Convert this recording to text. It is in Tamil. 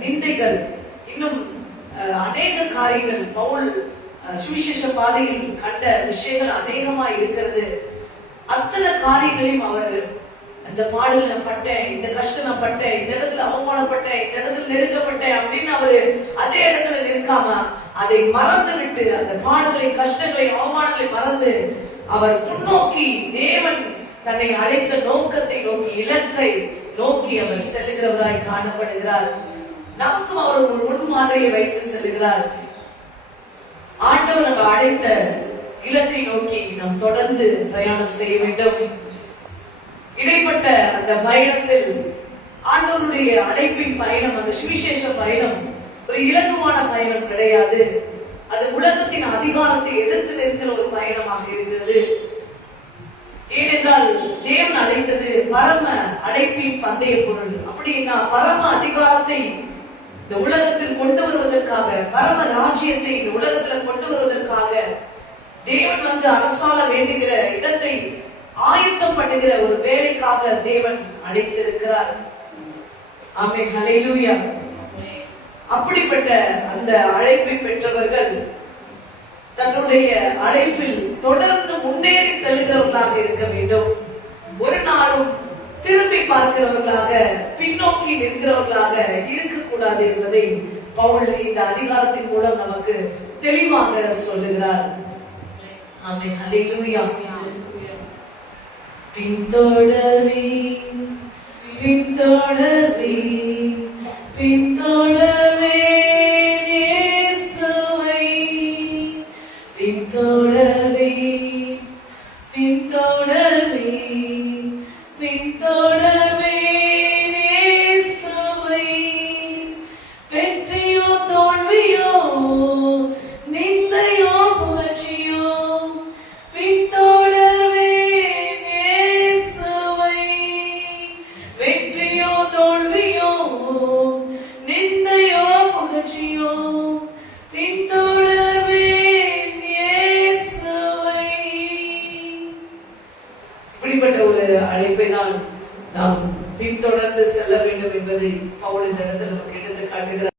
நிந்தைகள், இன்னும் அநேக காரியங்கள் பவுல் சுவிசேஷ பாதையில் கண்ட விஷயங்கள் அநேகமா இருக்கிறது. அத்தனை காரியங்களையும் அவர் இந்த பாடல் நான் பட்டேன், இந்த கஷ்டம் நான் பட்டேன், இந்த இடத்துல அவமானப்பட்டேன், இந்த இடத்துல நெருக்கப்பட்டேன் அப்படின்னு அவரு அதே இடத்துல நிற்காம அதை மறந்து விட்டு, அந்த பாடல்களை, கஷ்டங்களை, அவமானங்களை மறந்து அவர் முன்னோக்கி தேவன் தன்னை அழைத்த நோக்கத்தை நோக்கி, இலக்கை நோக்கி அவர் செல்லுகிறவராய் காணப்படுகிறார். நமக்கும் அவர் ஒரு முன்மாதிரியை வைத்து செல்லுகிறார். ஆண்டவர் நம்ம அழைத்த இலக்கை நோக்கி நாம் தொடர்ந்து பிரயாணம் செய்ய வேண்டும். இடைப்பட்ட அந்த பயணத்தில் ஆண்டவருடைய அழைப்பின் பயணம், அந்த சுவிசேஷ பயணம் ஒரு இலகுவான பயணம் கிடையாது. அது உலகத்தின் அதிகாரத்தை எதிர்த்து நிற்கிற ஒரு பயணமாக இருக்கிறது. ஏனென்றால் தேவன் அழைத்தது பரம அழைப்பின் பந்தய பொருள். அப்படின்னா பரம அதிகாரத்தை இந்த உலகத்தில் கொண்டு வருவதற்காக, பரம ராஜ்யத்தை இந்த உலகத்துல கொண்டு வருவதற்காக தேவன் வந்து அரசாள வேண்டுகிற இடத்தை ஆயத்தம் பண்ணுகிற ஒரு வேலைக்காக தேவன் அழைத்திருக்கிறார். ஆமென், ஹல்லேலூயா. அப்படிப்பட்ட அந்த அழைப்பை பெற்றவர்கள் தன்னுடைய அழைப்பில் தொடர்ந்து முன்னேறி செல்கிறவர்களாக இருக்க வேண்டும். ஒரு நாளும் திரும்பி பார்க்கிறவர்களாக, பின்னோக்கி நிற்கிறவர்களாக இருக்கக்கூடாது என்பதை பவுல் இந்த அதிகாரத்தின் மூலம் நமக்கு தெளிவாக சொல்லுகிறார். ஆமென், ஹல்லேலூயா. பின்தொடர்வே, பின்தொடர்வே, பின்தொடர்வே இயேசுவை, பின்தொடர்வே, பின்தொடர்வே, பின்தொடர்வே இயேசுவை. வெற்றியோ தோல்வியோ, நிந்தையோ புகழ்ச்சியோ, பின்தொடர்வே இயேசுவை. வெற்றியோ தோல்வியோ, நிந்தையோ புகழ்ச்சியோ, பின்தொடர்வே இயேசுவை. இப்படிப்பட்ட ஒரு அழைப்பை தான் நாம் பின்தொடர்ந்து செல்ல வேண்டும் என்பதை பவுல் இந்த இடத்தில் நமக்கு எடுத்து காட்டுகிறார்.